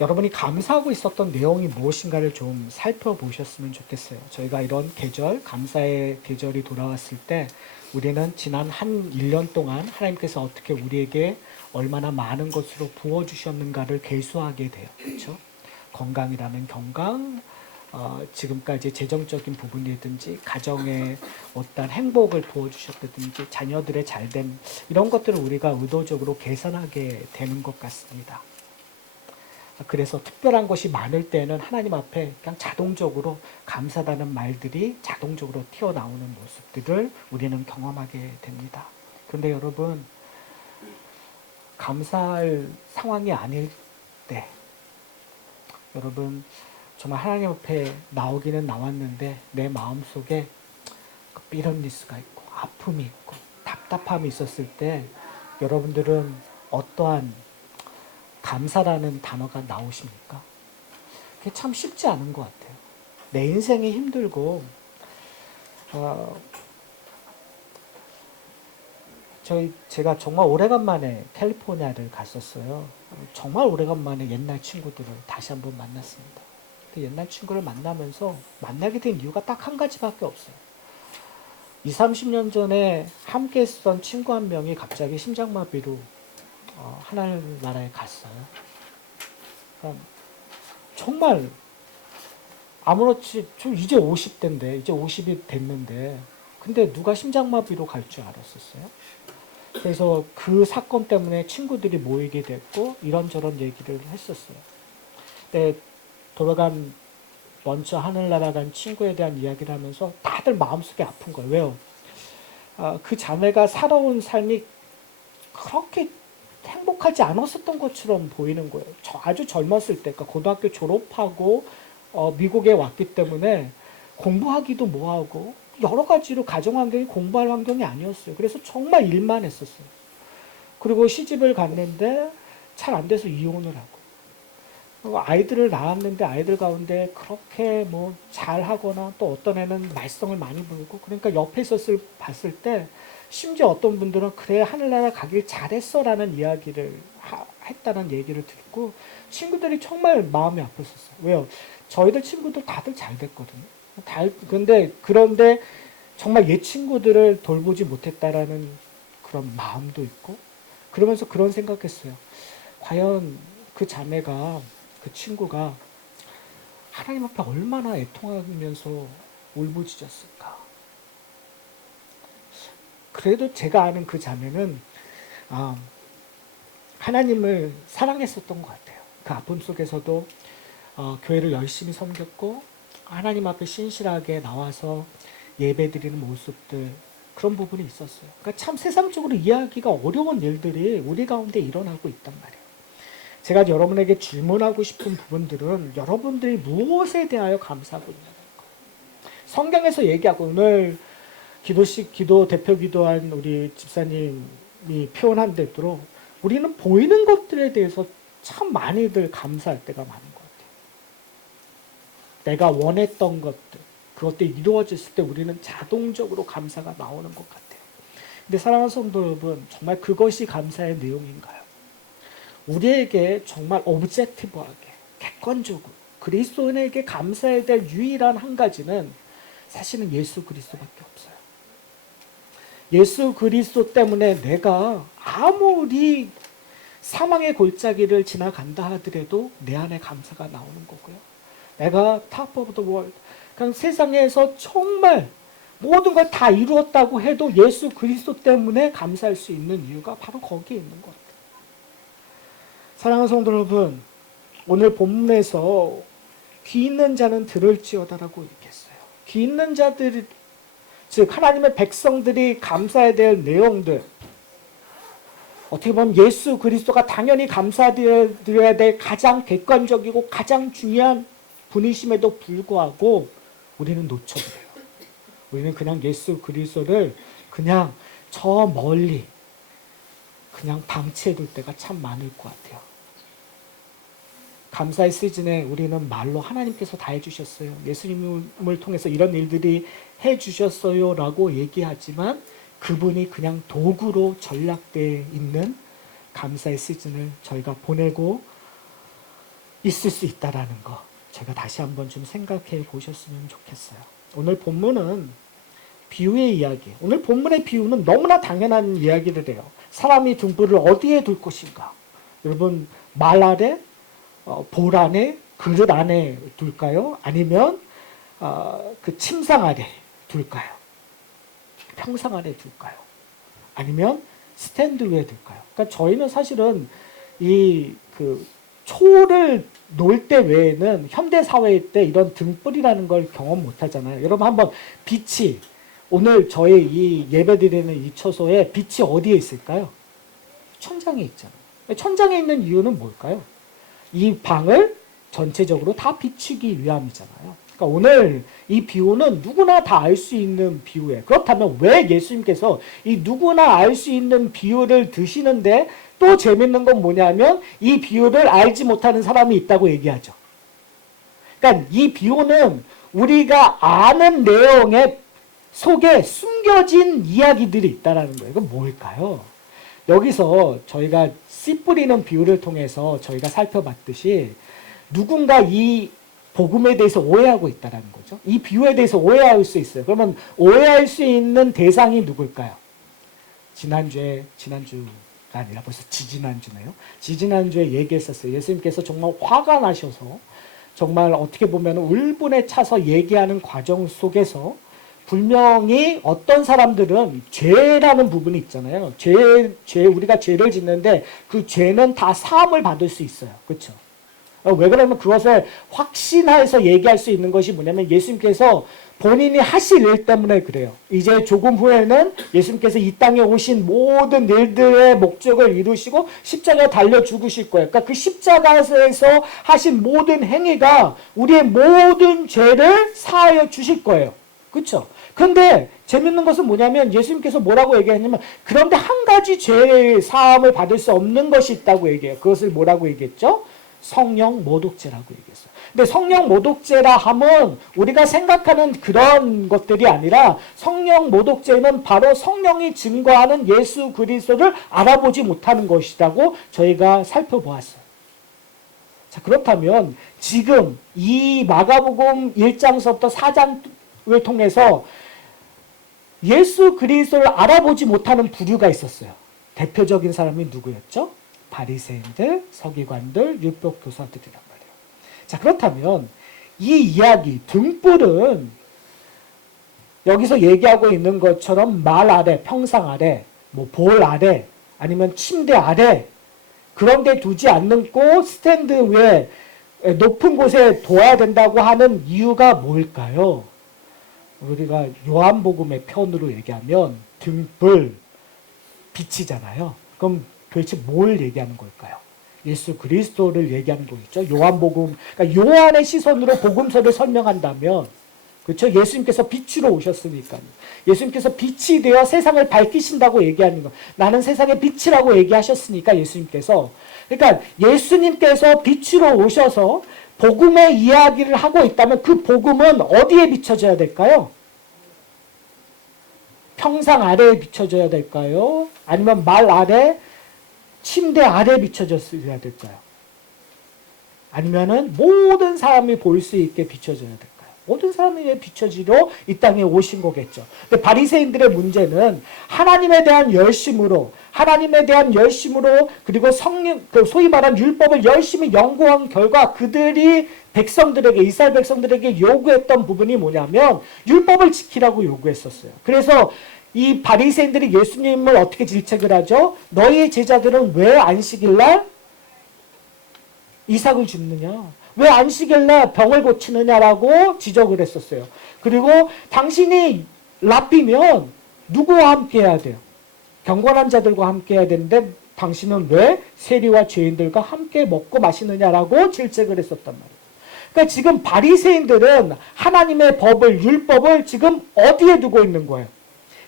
여러분이 감사하고 있었던 내용이 무엇인가를 좀 살펴보셨으면 좋겠어요. 저희가 이런 계절, 감사의 계절이 돌아왔을 때 우리는 지난 한 1년 동안 하나님께서 어떻게 우리에게 얼마나 많은 것으로 부어주셨는가를 계수하게 돼요. 그렇죠? 건강이라면 건강, 지금까지 재정적인 부분이든지 가정에 어떤 행복을 부어주셨다든지 자녀들의 잘됨, 이런 것들을 우리가 의도적으로 계산하게 되는 것 같습니다. 그래서 특별한 것이 많을 때는 하나님 앞에 그냥 자동적으로 감사하다는 말들이 자동적으로 튀어나오는 모습들을 우리는 경험하게 됩니다. 그런데 여러분, 감사할 상황이 아닐 때, 여러분 정말 하나님 앞에 나오기는 나왔는데 내 마음속에 비런니스가 있고 아픔이 있고 답답함이 있었을 때 여러분들은 어떠한 감사라는 단어가 나오십니까? 그게 참 쉽지 않은 것 같아요. 내 인생이 힘들고 제가 정말 오래간만에 캘리포니아를 갔었어요. 정말 오래간만에 옛날 친구들을 다시 한번 만났습니다. 옛날 친구를 만나면서 만나게 된 이유가 딱 한 가지밖에 없어요. 20, 30년 전에 함께 했던 친구 한 명이 갑자기 심장마비로 하늘나라에 갔어요. 정말 아무렇지, 좀 이제 50대인데, 이제 50이 됐는데, 근데 누가 심장마비로 갈 줄 알았었어요? 그래서 그 사건 때문에 친구들이 모이게 됐고, 이런저런 얘기를 했었어요. 근데 돌아간, 먼저 하늘나라 간 친구에 대한 이야기를 하면서 다들 마음속에 아픈 거예요. 왜요? 그 자매가 살아온 삶이 그렇게 행복하지 않았었던 것처럼 보이는 거예요. 아주 젊었을 때, 그러니까 고등학교 졸업하고 미국에 왔기 때문에 공부하기도 뭐하고 여러 가지로 가정 환경이 공부할 환경이 아니었어요. 그래서 정말 일만 했었어요. 그리고 시집을 갔는데 잘 안 돼서 이혼을 하고 아이들을 낳았는데 아이들 가운데 그렇게 뭐 잘하거나 또 어떤 애는 말썽을 많이 부르고 그러니까 옆에 봤을 때 심지어 어떤 분들은 그래 하늘나라 가길 잘했어 라는 이야기를 했다는 얘기를 듣고 친구들이 정말 마음이 아팠었어요. 왜요? 저희들 친구들 다들 잘 됐거든요. 그런데 정말 옛 친구들을 돌보지 못했다라는 그런 마음도 있고 그러면서 그런 생각했어요. 과연 그 자매가 그 친구가 하나님 앞에 얼마나 애통하면서 울부짖었을까. 그래도 제가 아는 그 자매는 하나님을 사랑했었던 것 같아요. 그 아픔 속에서도 교회를 열심히 섬겼고 하나님 앞에 신실하게 나와서 예배드리는 모습들 그런 부분이 있었어요. 그러니까 참 세상적으로 이해하기가 어려운 일들이 우리 가운데 일어나고 있단 말이에요. 제가 여러분에게 질문하고 싶은 부분들은 여러분들이 무엇에 대하여 감사하고 있냐는 거예요. 성경에서 얘기하고 오늘 기도 대표 기도한 우리 집사님이 표현한 대로 우리는 보이는 것들에 대해서 참 많이들 감사할 때가 많은 것 같아요. 내가 원했던 것들, 그것들이 이루어졌을 때 우리는 자동적으로 감사가 나오는 것 같아요. 근데 사랑하는 성도 여러분, 정말 그것이 감사의 내용인가요? 우리에게 정말 오브젝티브하게, 객관적으로 그리스도인에게 감사해야 될 유일한 한 가지는 사실은 예수 그리스도밖에 없어요. 예수 그리스도 때문에 내가 아무리 사망의 골짜기를 지나간다 하더라도 내 안에 감사가 나오는 거고요. 내가 top of the world, 그냥 세상에서 정말 모든 걸 다 이루었다고 해도 예수 그리스도 때문에 감사할 수 있는 이유가 바로 거기에 있는 것 같아요. 사랑하는 성도 여러분, 오늘 본문에서 귀 있는 자는 들을지어다라고 얘기했어요. 귀 있는 자들, 즉 하나님의 백성들이 감사해야 될 내용들, 어떻게 보면 예수 그리스도가 당연히 감사드려야 될 가장 객관적이고 가장 중요한 분이심에도 불구하고 우리는 놓쳐버려요. 우리는 그냥 예수 그리스도를 그냥 저 멀리 그냥 방치해둘 때가 참 많을 것 같아요. 감사의 시즌에 우리는 말로 하나님께서 다 해주셨어요. 예수님을 통해서 이런 일들이 해주셨어요 라고 얘기하지만 그분이 그냥 도구로 전락되어 있는 감사의 시즌을 저희가 보내고 있을 수 있다라는 거 제가 다시 한번 좀 생각해 보셨으면 좋겠어요. 오늘 본문은 비유의 이야기. 오늘 본문의 비유는 너무나 당연한 이야기를 해요. 사람이 등불을 어디에 둘 것인가? 여러분 말 아래, 볼 안에, 그릇 안에 둘까요? 아니면 그 침상 아래 둘까요? 평상 아래 둘까요? 아니면 스탠드 위에 둘까요? 그러니까 저희는 사실은 이 그 초를 놓을 때 외에는 현대 사회 때 이런 등불이라는 걸 경험 못 하잖아요. 여러분 한번 빛이 오늘 저희 이 예배드리는 이 처소에 빛이 어디에 있을까요? 천장에 있잖아요. 천장에 있는 이유는 뭘까요? 이 방을 전체적으로 다 비추기 위함이잖아요. 그러니까 오늘 이 비유는 누구나 다 알 수 있는 비유예요. 그렇다면 왜 예수님께서 이 누구나 알 수 있는 비유를 드시는데 또 재밌는 건 뭐냐면 이 비유를 알지 못하는 사람이 있다고 얘기하죠. 그러니까 이 비유는 우리가 아는 내용의 속에 숨겨진 이야기들이 있다는 거예요. 이건 뭘까요? 여기서 저희가 씨 뿌리는 비유를 통해서 저희가 살펴봤듯이 누군가 이 복음에 대해서 오해하고 있다는 거죠. 이 비유에 대해서 오해할 수 있어요. 그러면 오해할 수 있는 대상이 누굴까요? 지난주가 아니라 벌써 지지난주네요. 지지난주에 얘기했었어요. 예수님께서 정말 화가 나셔서 정말 어떻게 보면 울분에 차서 얘기하는 과정 속에서 분명히 어떤 사람들은 죄라는 부분이 있잖아요. 우리가 죄를 짓는데 그 죄는 다 사함을 받을 수 있어요. 그렇죠? 왜 그러면 그것을 확신해서 얘기할 수 있는 것이 뭐냐면 예수님께서 본인이 하실 일 때문에 그래요. 이제 조금 후에는 예수님께서 이 땅에 오신 모든 일들의 목적을 이루시고 십자가에 달려 죽으실 거예요. 그러니까 그 십자가에서 하신 모든 행위가 우리의 모든 죄를 사하여 주실 거예요. 그렇죠? 그런데 재밌는 것은 뭐냐면 예수님께서 뭐라고 얘기했냐면 그런데 한 가지 죄 사함을 받을 수 없는 것이 있다고 얘기해요. 그것을 뭐라고 얘기했죠? 성령 모독죄라고 얘기했어요. 근데 성령 모독죄라 함은 우리가 생각하는 그런 것들이 아니라 성령 모독죄는 바로 성령이 증거하는 예수 그리스도를 알아보지 못하는 것이라고 저희가 살펴보았어요. 자, 그렇다면 지금 이 마가복음 1장서부터 4장을 통해서 예수 그리스도를 알아보지 못하는 부류가 있었어요. 대표적인 사람이 누구였죠? 바리새인들, 서기관들, 율법 교사들이란 말이에요. 자, 그렇다면 이 이야기 등불은 여기서 얘기하고 있는 것처럼 말 아래, 평상 아래, 뭐 볼 아래, 아니면 침대 아래 그런 데 두지 않고 스탠드 위에 높은 곳에 둬야 된다고 하는 이유가 뭘까요? 우리가 요한복음의 편으로 얘기하면 등불, 빛이잖아요. 그럼 도대체 뭘 얘기하는 걸까요? 예수 그리스도를 얘기하는 거겠죠. 요한복음, 그러니까 요한의 시선으로 복음서를 설명한다면, 그렇죠? 예수님께서 빛으로 오셨으니까요. 예수님께서 빛이 되어 세상을 밝히신다고 얘기하는 거. 나는 세상의 빛이라고 얘기하셨으니까 예수님께서. 그러니까 예수님께서 빛으로 오셔서 복음의 이야기를 하고 있다면 그 복음은 어디에 비춰져야 될까요? 평상 아래에 비춰져야 될까요? 아니면 말 아래, 침대 아래에 비춰졌어야 될까요? 아니면은 모든 사람이 볼 수 있게 비춰져야 될까요? 모든 사람이 비춰지러 이 땅에 오신 거겠죠. 근데 바리새인들의 문제는 하나님에 대한 열심으로 그리고 성령, 소위 말한 율법을 열심히 연구한 결과 그들이 백성들에게, 이스라엘 백성들에게 요구했던 부분이 뭐냐면 율법을 지키라고 요구했었어요. 그래서 이 바리새인들이 예수님을 어떻게 질책을 하죠? 너희의 제자들은 왜 안식일날 이삭을 줍느냐? 왜 안식일날 병을 고치느냐라고 지적을 했었어요. 그리고 당신이 랍비면 누구와 함께 해야 돼요? 경건한 자들과 함께 해야 되는데 당신은 왜 세리와 죄인들과 함께 먹고 마시느냐라고 질책을 했었단 말이에요. 그러니까 지금 바리새인들은 하나님의 법을, 율법을 지금 어디에 두고 있는 거예요?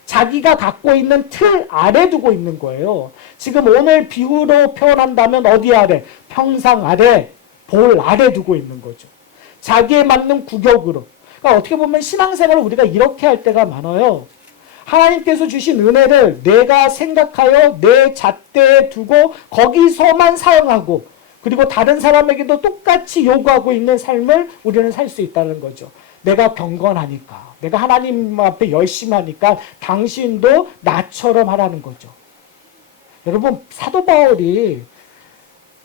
자기가 갖고 있는 틀 아래 두고 있는 거예요. 지금 오늘 비유로 표현한다면 어디 아래? 평상 아래, 볼 아래 두고 있는 거죠. 자기에 맞는 구격으로. 그러니까 어떻게 보면 신앙생활을 우리가 이렇게 할 때가 많아요. 하나님께서 주신 은혜를 내가 생각하여 내 잣대에 두고 거기서만 사용하고 그리고 다른 사람에게도 똑같이 요구하고 있는 삶을 우리는 살 수 있다는 거죠. 내가 경건하니까, 내가 하나님 앞에 열심히 하니까 당신도 나처럼 하라는 거죠. 여러분, 사도 바울이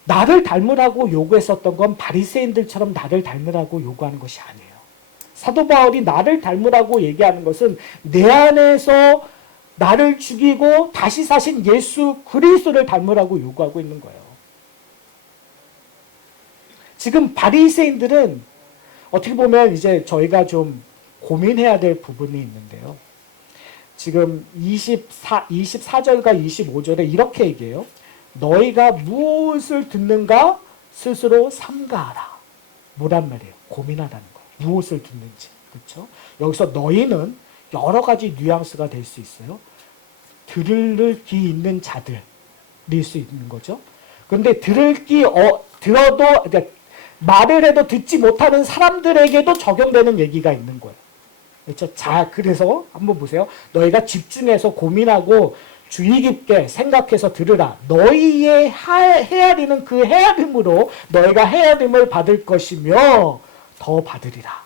나를 닮으라고 요구했었던 건 바리새인들처럼 나를 닮으라고 요구하는 것이 아니에요. 사도 바울이 나를 닮으라고 얘기하는 것은 내 안에서 나를 죽이고 다시 사신 예수 그리스도를 닮으라고 요구하고 있는 거예요. 지금 바리새인들은 어떻게 보면 이제 저희가 좀 고민해야 될 부분이 있는데요. 지금 24절과 25절에 이렇게 얘기해요. 너희가 무엇을 듣는가 스스로 삼가하라. 뭐란 말이에요? 고민하라는 거예요. 무엇을 듣는지. 그렇죠? 여기서 너희는 여러 가지 뉘앙스가 될 수 있어요. 들을 귀 있는 자들일 수 있는 거죠. 그런데 들어도 말을 해도 듣지 못하는 사람들에게도 적용되는 얘기가 있는 거예요. 그렇죠? 자, 그래서 한번 보세요. 너희가 집중해서 고민하고 주의 깊게 생각해서 들으라. 너희의 헤아리는 그 헤아림으로 너희가 헤아림을 받을 것이며 더 받으리라.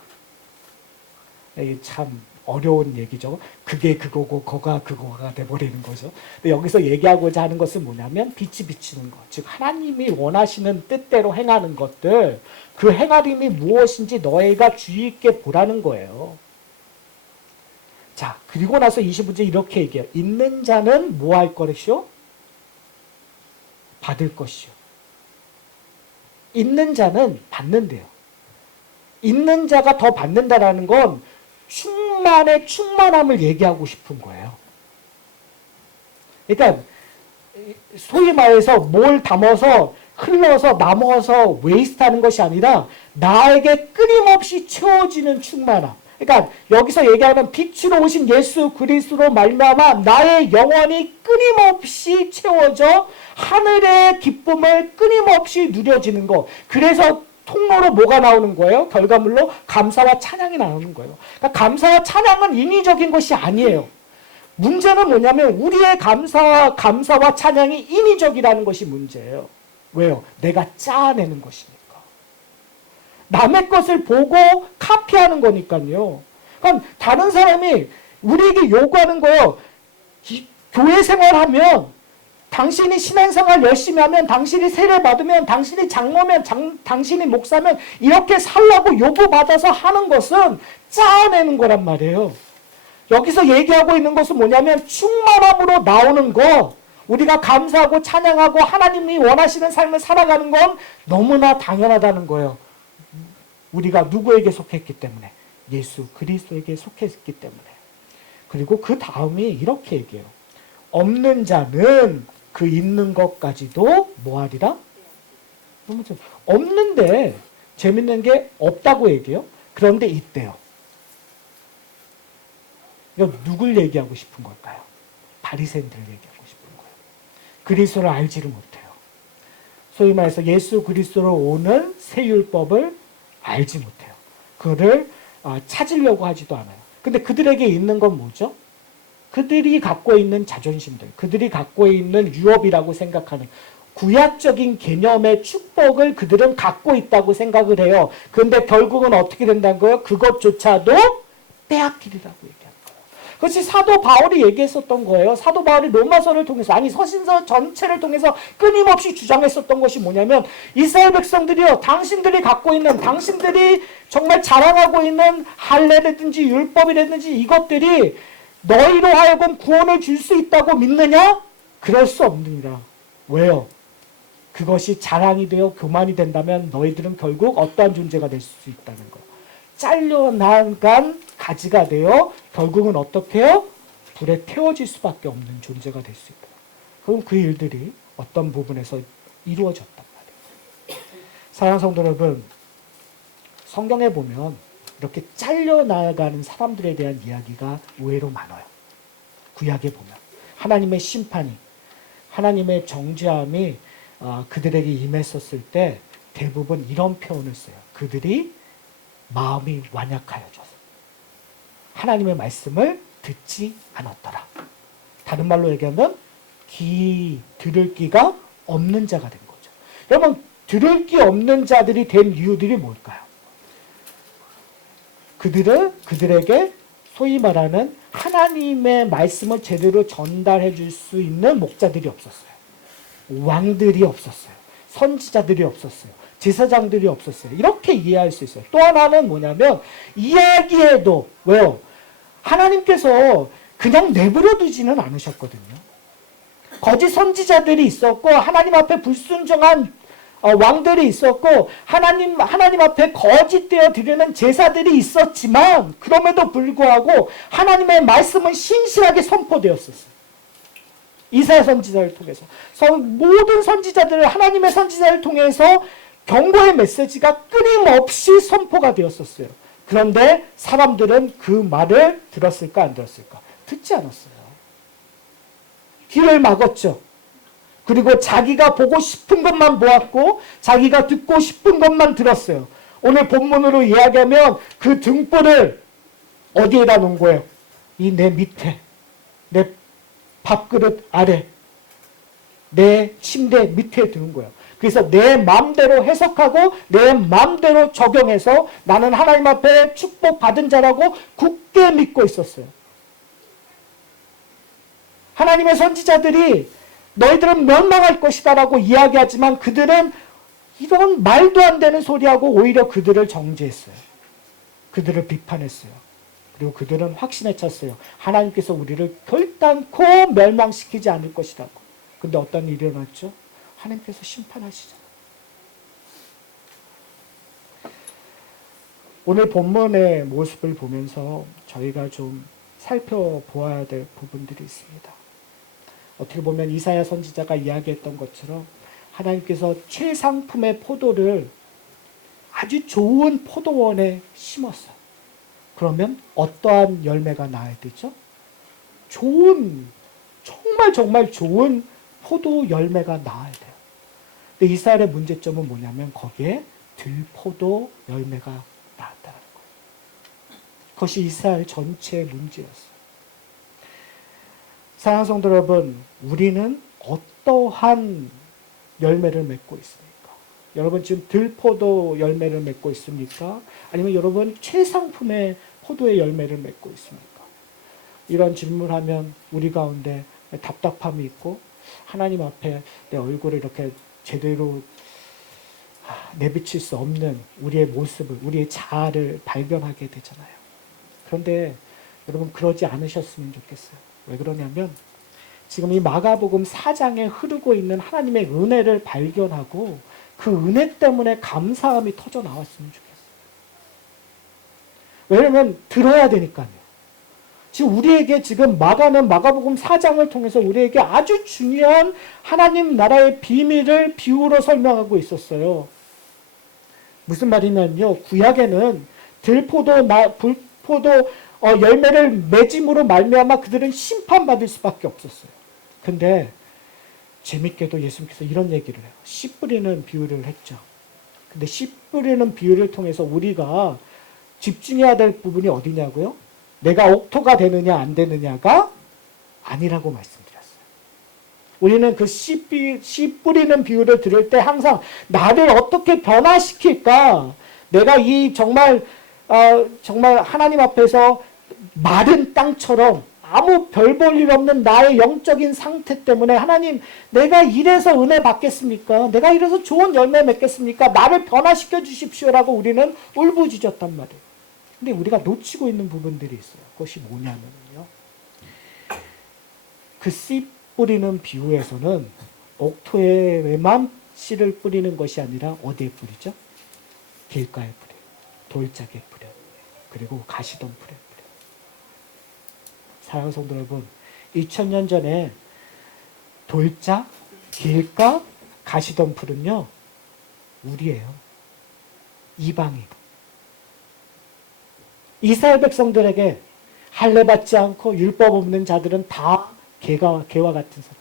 이게 참 어려운 얘기죠. 그게 그거고 거가 그거가 돼버리는 거죠. 근데 여기서 얘기하고자 하는 것은 뭐냐면 빛이 비치는 것. 즉 하나님이 원하시는 뜻대로 행하는 것들, 그 행하림이 무엇인지 너희가 주의 있게 보라는 거예요. 자, 그리고 나서 25절 이렇게 얘기해요. 있는 자는 뭐 할 것이요? 받을 것이요. 있는 자는 받는데요. 있는 자가 더 받는다라는 건 충만의 충만함을 얘기하고 싶은 거예요. 그러니까 소위 말해서 뭘 담아서 흘러서 남아서 웨이스트하는 것이 아니라 나에게 끊임없이 채워지는 충만함. 그러니까 여기서 얘기하는 빛으로 오신 예수 그리스도로 말미암아 나의 영혼이 끊임없이 채워져 하늘의 기쁨을 끊임없이 누려지는 것. 그래서 통로로 뭐가 나오는 거예요? 결과물로 감사와 찬양이 나오는 거예요. 그러니까 감사와 찬양은 인위적인 것이 아니에요. 문제는 뭐냐면 우리의 감사와 찬양이 인위적이라는 것이 문제예요. 왜요? 내가 짜내는 것이니까. 남의 것을 보고 카피하는 거니까요. 그러니까 다른 사람이 우리에게 요구하는 거예요. 교회 생활하면 당신이 신앙생활 열심히 하면, 당신이 세례 받으면, 당신이 장로면, 당신이 목사면 이렇게 살라고 요구받아서 하는 것은 짜내는 거란 말이에요. 여기서 얘기하고 있는 것은 뭐냐면 충만함으로 나오는 것, 우리가 감사하고 찬양하고 하나님이 원하시는 삶을 살아가는 건 너무나 당연하다는 거예요. 우리가 누구에게 속했기 때문에? 예수 그리스도에게 속했기 때문에. 그리고 그 다음이 이렇게 얘기해요. 없는 자는 그 있는 것까지도 뭐하리라? 없는데 재밌는 게 없다고 얘기해요. 그런데 있대요. 이거 누굴 얘기하고 싶은 걸까요? 바리새인들을 얘기하고 싶은 거예요. 그리스도를 알지를 못해요. 소위 말해서 예수 그리스도로 오는 새 율법을 알지 못해요. 그를 찾으려고 하지도 않아요. 근데 그들에게 있는 건 뭐죠? 그들이 갖고 있는 자존심들, 그들이 갖고 있는 유업이라고 생각하는 구약적인 개념의 축복을 그들은 갖고 있다고 생각을 해요. 그런데 결국은 어떻게 된다는 거예요? 그것조차도 빼앗기리라고 얘기하는 거예요. 그것이 사도 바울이 얘기했었던 거예요. 사도 바울이 로마서를 통해서, 아니 서신서 전체를 통해서 끊임없이 주장했었던 것이 뭐냐면 이스라엘 백성들이요, 당신들이 갖고 있는, 당신들이 정말 자랑하고 있는 할례라든지 율법이라든지 이것들이 너희로 하여금 구원을 줄 수 있다고 믿느냐? 그럴 수 없느니라. 왜요? 그것이 자랑이 되어 교만이 된다면 너희들은 결국 어떠한 존재가 될 수 있다는 거. 잘려나간 가지가 되어 결국은 어떻게 해요? 불에 태워질 수밖에 없는 존재가 될 수 있다. 그럼 그 일들이 어떤 부분에서 이루어졌단 말이에요. 사랑하는 성도 여러분, 성경에 보면 이렇게 잘려나가는 사람들에 대한 이야기가 의외로 많아요. 구약에 보면 하나님의 심판이, 하나님의 정죄함이 그들에게 임했었을 때 대부분 이런 표현을 써요. 그들이 마음이 완약하여져서 하나님의 말씀을 듣지 않았더라. 다른 말로 얘기하면 들을 귀가 없는 자가 된 거죠. 여러분, 들을 게 없는 자들이 된 이유들이 뭘까요? 그들에게 소위 말하는 하나님의 말씀을 제대로 전달해 줄 수 있는 목자들이 없었어요. 왕들이 없었어요. 선지자들이 없었어요. 제사장들이 없었어요. 이렇게 이해할 수 있어요. 또 하나는 뭐냐면 이야기에도 왜요? 하나님께서 그냥 내버려 두지는 않으셨거든요. 거짓 선지자들이 있었고 하나님 앞에 불순종한 왕들이 있었고 하나님 앞에 거짓되어 드리는 제사들이 있었지만 그럼에도 불구하고 하나님의 말씀은 신실하게 선포되었었어요. 이사야 선지자를 통해서 모든 선지자들 하나님의 선지자를 통해서 경고의 메시지가 끊임없이 선포가 되었었어요. 그런데 사람들은 그 말을 들었을까 안 들었을까? 듣지 않았어요. 귀를 막았죠. 그리고 자기가 보고 싶은 것만 보았고 자기가 듣고 싶은 것만 들었어요. 오늘 본문으로 이야기하면 그 등불을 어디에다 놓은 거예요? 이 내 밑에, 내 밥그릇 아래, 내 침대 밑에 두는 거예요. 그래서 내 마음대로 해석하고 내 마음대로 적용해서 나는 하나님 앞에 축복받은 자라고 굳게 믿고 있었어요. 하나님의 선지자들이 너희들은 멸망할 것이다 라고 이야기하지만 그들은 이런 말도 안 되는 소리하고 오히려 그들을 정죄했어요. 그들을 비판했어요. 그리고 그들은 확신에 찼어요. 하나님께서 우리를 결단코 멸망시키지 않을 것이라고. 근데 어떤 일이 일어났죠? 하나님께서 심판하시잖아요. 오늘 본문의 모습을 보면서 저희가 좀 살펴보아야 될 부분들이 있습니다. 어떻게 보면 이사야 선지자가 이야기했던 것처럼 하나님께서 최상품의 포도를 아주 좋은 포도원에 심었어요. 그러면 어떠한 열매가 나야 되죠? 정말 좋은 포도 열매가 나야 돼요. 근데 이스라엘의 문제점은 뭐냐면 거기에 들포도 열매가 나왔다는 거예요. 그것이 이스라엘 전체의 문제였어요. 사랑하는 성도 여러분, 우리는 어떠한 열매를 맺고 있습니까? 여러분 지금 들포도 열매를 맺고 있습니까? 아니면 여러분 최상품의 포도의 열매를 맺고 있습니까? 이런 질문을 하면 우리 가운데 답답함이 있고 하나님 앞에 내 얼굴을 이렇게 제대로 내비칠 수 없는 우리의 모습을, 우리의 자아를 발견하게 되잖아요. 그런데 여러분 그러지 않으셨으면 좋겠어요. 왜 그러냐면 지금 이 마가복음 4장에 흐르고 있는 하나님의 은혜를 발견하고 그 은혜 때문에 감사함이 터져 나왔으면 좋겠어요. 왜냐면 들어야 되니까요. 지금 우리에게 지금 마가복음 4장을 통해서 우리에게 아주 중요한 하나님 나라의 비밀을 비유로 설명하고 있었어요. 무슨 말이냐면요. 구약에는 들포도 열매를 맺음으로 말미암아 그들은 심판받을 수밖에 없었어요. 근데 재밌게도 예수님께서 이런 얘기를 해요. 씨 뿌리는 비유를 했죠. 근데 씨 뿌리는 비유를 통해서 우리가 집중해야 될 부분이 어디냐고요? 내가 옥토가 되느냐 안 되느냐가 아니라고 말씀드렸어요. 우리는 그 씨 뿌리는 비유를 들을 때 항상 나를 어떻게 변화시킬까? 내가 이 정말 하나님 앞에서 마른 땅처럼 아무 별 볼 일 없는 나의 영적인 상태 때문에 하나님 내가 이래서 은혜 받겠습니까? 내가 이래서 좋은 열매 맺겠습니까? 나를 변화시켜 주십시오라고 우리는 울부짖었단 말이에요. 근데 우리가 놓치고 있는 부분들이 있어요. 그것이 뭐냐면요. 그 씨 뿌리는 비유에서는 옥토에만 씨를 뿌리는 것이 아니라 어디에 뿌리죠? 길가에 뿌려요. 돌짝에 뿌려요. 그리고 가시덤 뿌려요. 사랑하는 성도 여러분, 2000년 전에 돌짝, 길가, 가시덤불은요, 우리예요. 이방인. 이스라엘 백성들에게 할례 받지 않고 율법 없는 자들은 다 개와 같은 사람.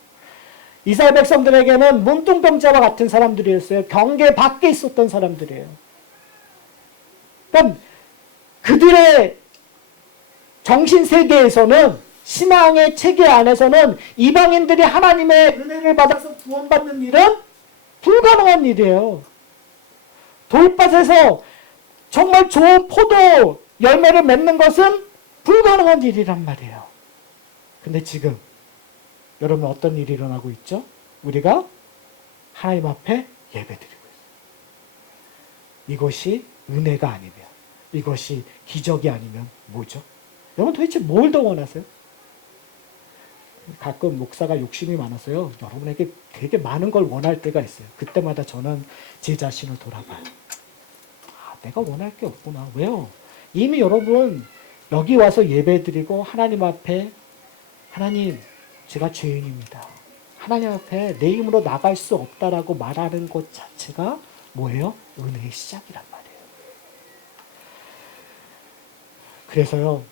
이스라엘 백성들에게는 문둥병자와 같은 사람들이었어요. 경계 밖에 있었던 사람들이에요. 그럼 그들의 정신세계에서는 신앙의 체계 안에서는 이방인들이 하나님의 은혜를 받아서 구원받는 일은 불가능한 일이에요. 돌밭에서 정말 좋은 포도 열매를 맺는 것은 불가능한 일이란 말이에요. 근데 지금 여러분 어떤 일이 일어나고 있죠? 우리가 하나님 앞에 예배드리고 있어요. 이것이 은혜가 아니면, 이것이 기적이 아니면 뭐죠? 여러분 도대체 뭘 더 원하세요? 가끔 목사가 욕심이 많아서요, 여러분에게 되게 많은 걸 원할 때가 있어요. 그때마다 저는 제 자신을 돌아봐요. 내가 원할 게 없구나. 왜요? 이미 여러분 여기 와서 예배드리고 하나님 앞에, 하나님 제가 죄인입니다, 하나님 앞에 내 힘으로 나갈 수 없다라고 말하는 것 자체가 뭐예요? 은혜의 시작이란 말이에요. 그래서요,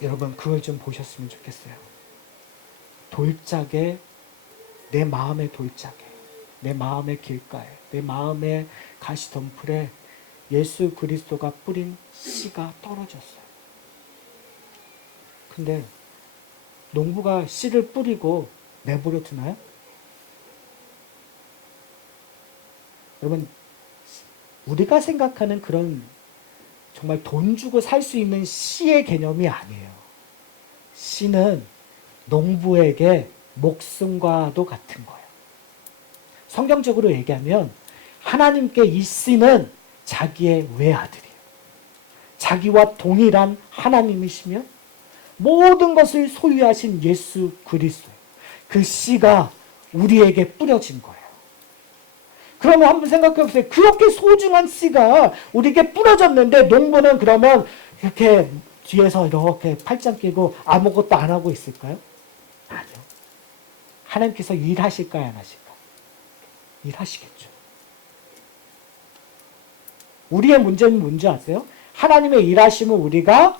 여러분 그걸 좀 보셨으면 좋겠어요. 돌짝에, 내 마음의 돌짝에, 내 마음의 길가에, 내 마음의 가시덤불에 예수 그리스도가 뿌린 씨가 떨어졌어요. 근데 농부가 씨를 뿌리고 내버려 두나요? 여러분, 우리가 생각하는 그런 정말 돈 주고 살 수 있는 씨의 개념이 아니에요. 씨는 농부에게 목숨과도 같은 거예요. 성경적으로 얘기하면 하나님께 이 씨는 자기의 외아들이에요. 자기와 동일한 하나님이시며 모든 것을 소유하신 예수 그리스도, 그 씨가 우리에게 뿌려진 거예요. 그러면 한번 생각해 보세요. 그렇게 소중한 씨가 우리에게 뿌려졌는데 농부는 그러면 이렇게 뒤에서 이렇게 팔짱 끼고 아무것도 안 하고 있을까요? 아니요. 하나님께서 일하실까요, 안 하실까요? 일하시겠죠. 우리의 문제는 뭔지 아세요? 하나님의 일하심을 우리가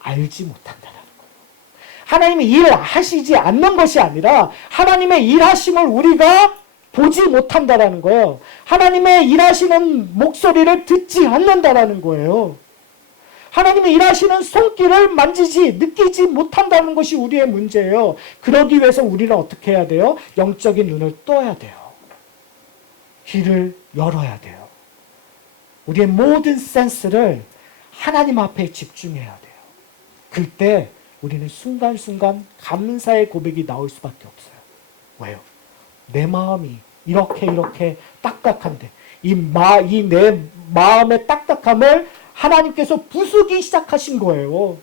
알지 못한다는 거예요. 하나님이 일하시지 않는 것이 아니라 하나님의 일하심을 우리가 보지 못한다는 거예요. 하나님의 일하시는 목소리를 듣지 않는다는 거예요. 하나님의 일하시는 손길을 만지지, 느끼지 못한다는 것이 우리의 문제예요. 그러기 위해서 우리는 어떻게 해야 돼요? 영적인 눈을 떠야 돼요. 귀를 열어야 돼요. 우리의 모든 센스를 하나님 앞에 집중해야 돼요. 그때 우리는 순간순간 감사의 고백이 나올 수밖에 없어요. 왜요? 내 마음이 이렇게 딱딱한데 이 내 마음의 딱딱함을 하나님께서 부수기 시작하신 거예요.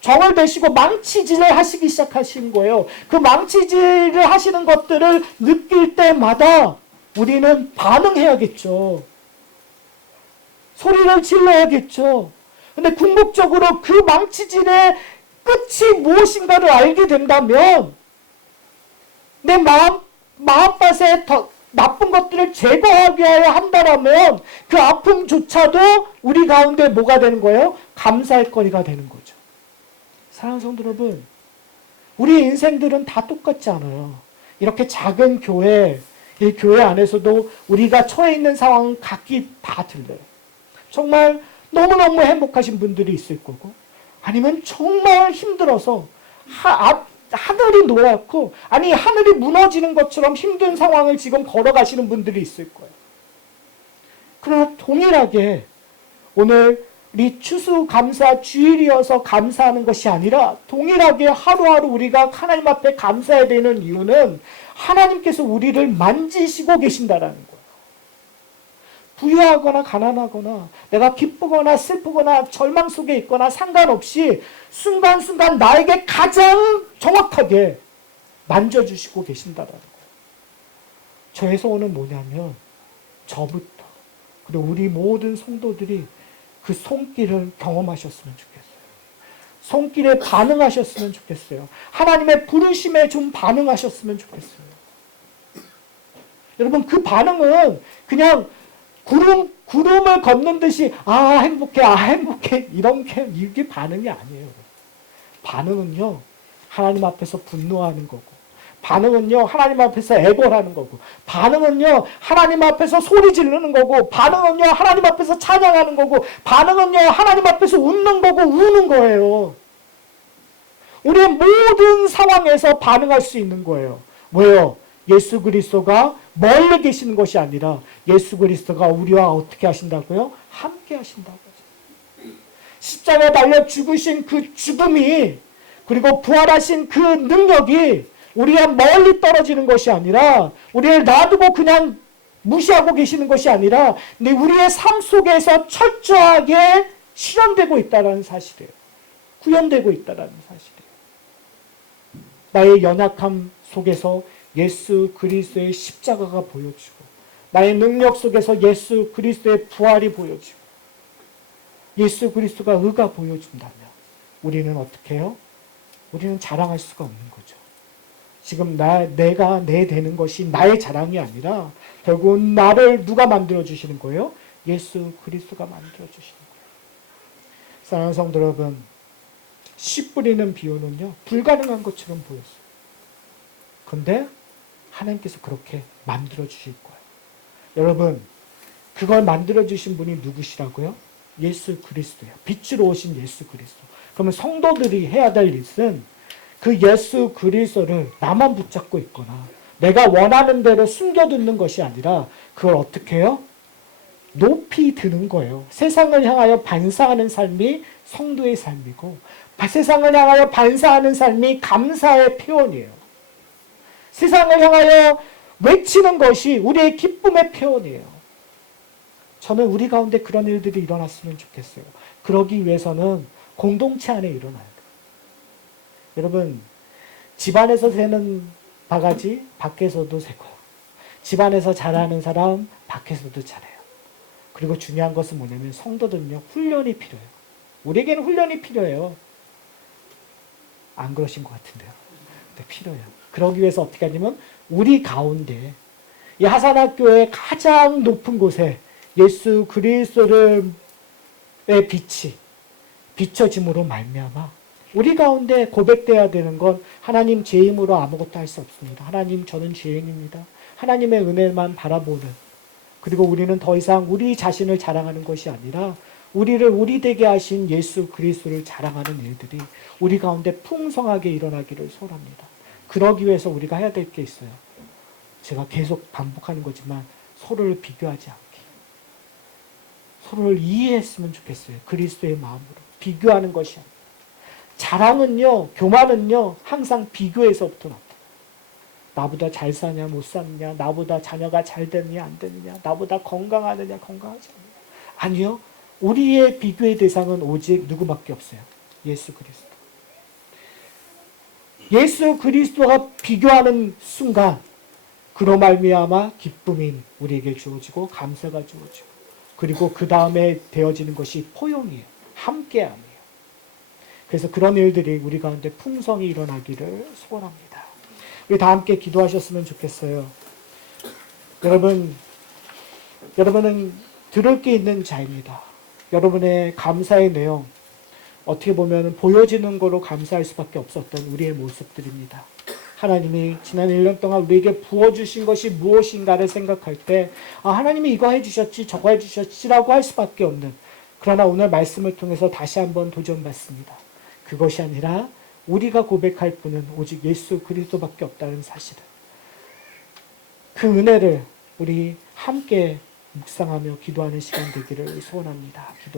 정을 내시고 망치질을 하시기 시작하신 거예요. 그 망치질을 하시는 것들을 느낄 때마다 우리는 반응해야겠죠. 소리를 질러야겠죠. 근데 궁극적으로 그 망치질의 끝이 무엇인가를 알게 된다면 내 마음밭에 더 나쁜 것들을 제거하게 하여 한다면 그 아픔조차도 우리 가운데 뭐가 되는 거예요? 감사할 거리가 되는 거죠. 사랑하는 성도 여러분, 우리 인생들은 다 똑같지 않아요. 이렇게 작은 교회, 이 교회 안에서도 우리가 처해 있는 상황은 각기 다 틀려요. 정말 너무너무 행복하신 분들이 있을 거고, 아니면 정말 힘들어서 하늘이 노랗고, 아니 하늘이 무너지는 것처럼 힘든 상황을 지금 걸어가시는 분들이 있을 거예요. 그러나 동일하게 오늘 우리 추수감사 주일이어서 감사하는 것이 아니라 동일하게 하루하루 우리가 하나님 앞에 감사해야 되는 이유는 하나님께서 우리를 만지시고 계신다라는 거예요. 부유하거나 가난하거나 내가 기쁘거나 슬프거나 절망 속에 있거나 상관없이 순간순간 나에게 가장 정확하게 만져주시고 계신다라는 거예요. 저의 소원은 뭐냐면 저부터 그리고 우리 모든 성도들이 그 손길을 경험하셨으면 좋겠어요. 손길에 반응하셨으면 좋겠어요. 하나님의 부르심에 좀 반응하셨으면 좋겠어요. 여러분 그 반응은 그냥 구름을 걷는 듯이 행복해 이게 반응이 아니에요. 반응은요 하나님 앞에서 분노하는 거고, 반응은요 하나님 앞에서 애걸하는 거고, 반응은요 하나님 앞에서 소리 지르는 거고, 반응은요 하나님 앞에서 찬양하는 거고, 반응은요 하나님 앞에서 웃는 거고 우는 거예요. 우리의 모든 상황에서 반응할 수 있는 거예요. 왜요? 예수 그리스도가 멀리 계시는 것이 아니라 예수 그리스도가 우리와 어떻게 하신다고요? 함께 하신다고. 십자가에 달려 죽으신 그 죽음이 그리고 부활하신 그 능력이 우리가 멀리 떨어지는 것이 아니라 우리를 놔두고 그냥 무시하고 계시는 것이 아니라 우리의 삶 속에서 철저하게 실현되고 있다는 사실이에요. 구현되고 있다는 사실이에요. 나의 연약함 속에서 예수 그리스도의 십자가가 보여지고 나의 능력 속에서 예수 그리스도의 부활이 보여지고 예수 그리스도가 의가 보여준다면 우리는 어떻게 해요? 우리는 자랑할 수가 없는 거죠. 지금 내가 되는 것이 나의 자랑이 아니라 결국은 나를 누가 만들어주시는 거예요? 예수 그리스도가 만들어주시는 거예요. 사랑하는 성도 여러분, 씨 뿌리는 비유는요, 불가능한 것처럼 보였어요. 그런데 하나님께서 그렇게 만들어주실 거예요. 여러분, 그걸 만들어주신 분이 누구시라고요? 예수 그리스도예요. 빛으로 오신 예수 그리스도. 그러면 성도들이 해야 될 일은 그 예수 그리스도를 나만 붙잡고 있거나 내가 원하는 대로 숨겨두는 것이 아니라 그걸 어떻게 해요? 높이 드는 거예요. 세상을 향하여 반사하는 삶이 성도의 삶이고 세상을 향하여 반사하는 삶이 감사의 표현이에요. 세상을 향하여 외치는 것이 우리의 기쁨의 표현이에요. 저는 우리 가운데 그런 일들이 일어났으면 좋겠어요. 그러기 위해서는 공동체 안에 일어나야 돼요. 여러분, 집안에서 새는 바가지 밖에서도 새고요. 집안에서 잘하는 사람 밖에서도 잘해요. 그리고 중요한 것은 뭐냐면 성도들은요, 훈련이 필요해요. 우리에게는 훈련이 필요해요. 안 그러신 것 같은데요. 근데 필요해요. 그러기 위해서 어떻게 하냐면 우리 가운데 이 하산학교의 가장 높은 곳에 예수 그리스도의 빛이 비춰짐으로 말미암아 우리 가운데 고백되어야 되는 건 하나님 제 힘으로 아무것도 할 수 없습니다. 하나님 저는 죄인입니다. 하나님의 은혜만 바라보는 그리고 우리는 더 이상 우리 자신을 자랑하는 것이 아니라 우리를 우리 되게 하신 예수 그리스도를 자랑하는 일들이 우리 가운데 풍성하게 일어나기를 소원합니다. 그러기 위해서 우리가 해야 될 게 있어요. 제가 계속 반복하는 거지만 서로를 비교하지 않게. 서로를 이해했으면 좋겠어요. 그리스도의 마음으로. 비교하는 것이 아니라. 자랑은요, 교만은요, 항상 비교에서부터 나타나요. 나보다 잘 사냐, 못 사느냐, 나보다 자녀가 잘 되느냐, 안 되느냐, 나보다 건강하느냐, 건강하지 않느냐. 아니요. 우리의 비교의 대상은 오직 누구밖에 없어요. 예수 그리스도. 예수 그리스도가 비교하는 순간 그로 말미암아 기쁨이 우리에게 주어지고 감사가 주어지고 그리고 그 다음에 되어지는 것이 포용이에요. 함께함이에요. 그래서 그런 일들이 우리 가운데 풍성히 일어나기를 소원합니다. 우리 다 함께 기도하셨으면 좋겠어요. 여러분은 들을 게 있는 자입니다. 여러분의 감사의 내용, 어떻게 보면 보여지는 거로 감사할 수밖에 없었던 우리의 모습들입니다. 하나님이 지난 1년 동안 우리에게 부어주신 것이 무엇인가를 생각할 때 하나님이 이거 해주셨지 저거 해주셨지라고 할 수밖에 없는, 그러나 오늘 말씀을 통해서 다시 한번 도전받습니다. 그것이 아니라 우리가 고백할 분은 오직 예수 그리스도밖에 없다는 사실을, 그 은혜를 우리 함께 묵상하며 기도하는 시간 되기를 소원합니다. 기도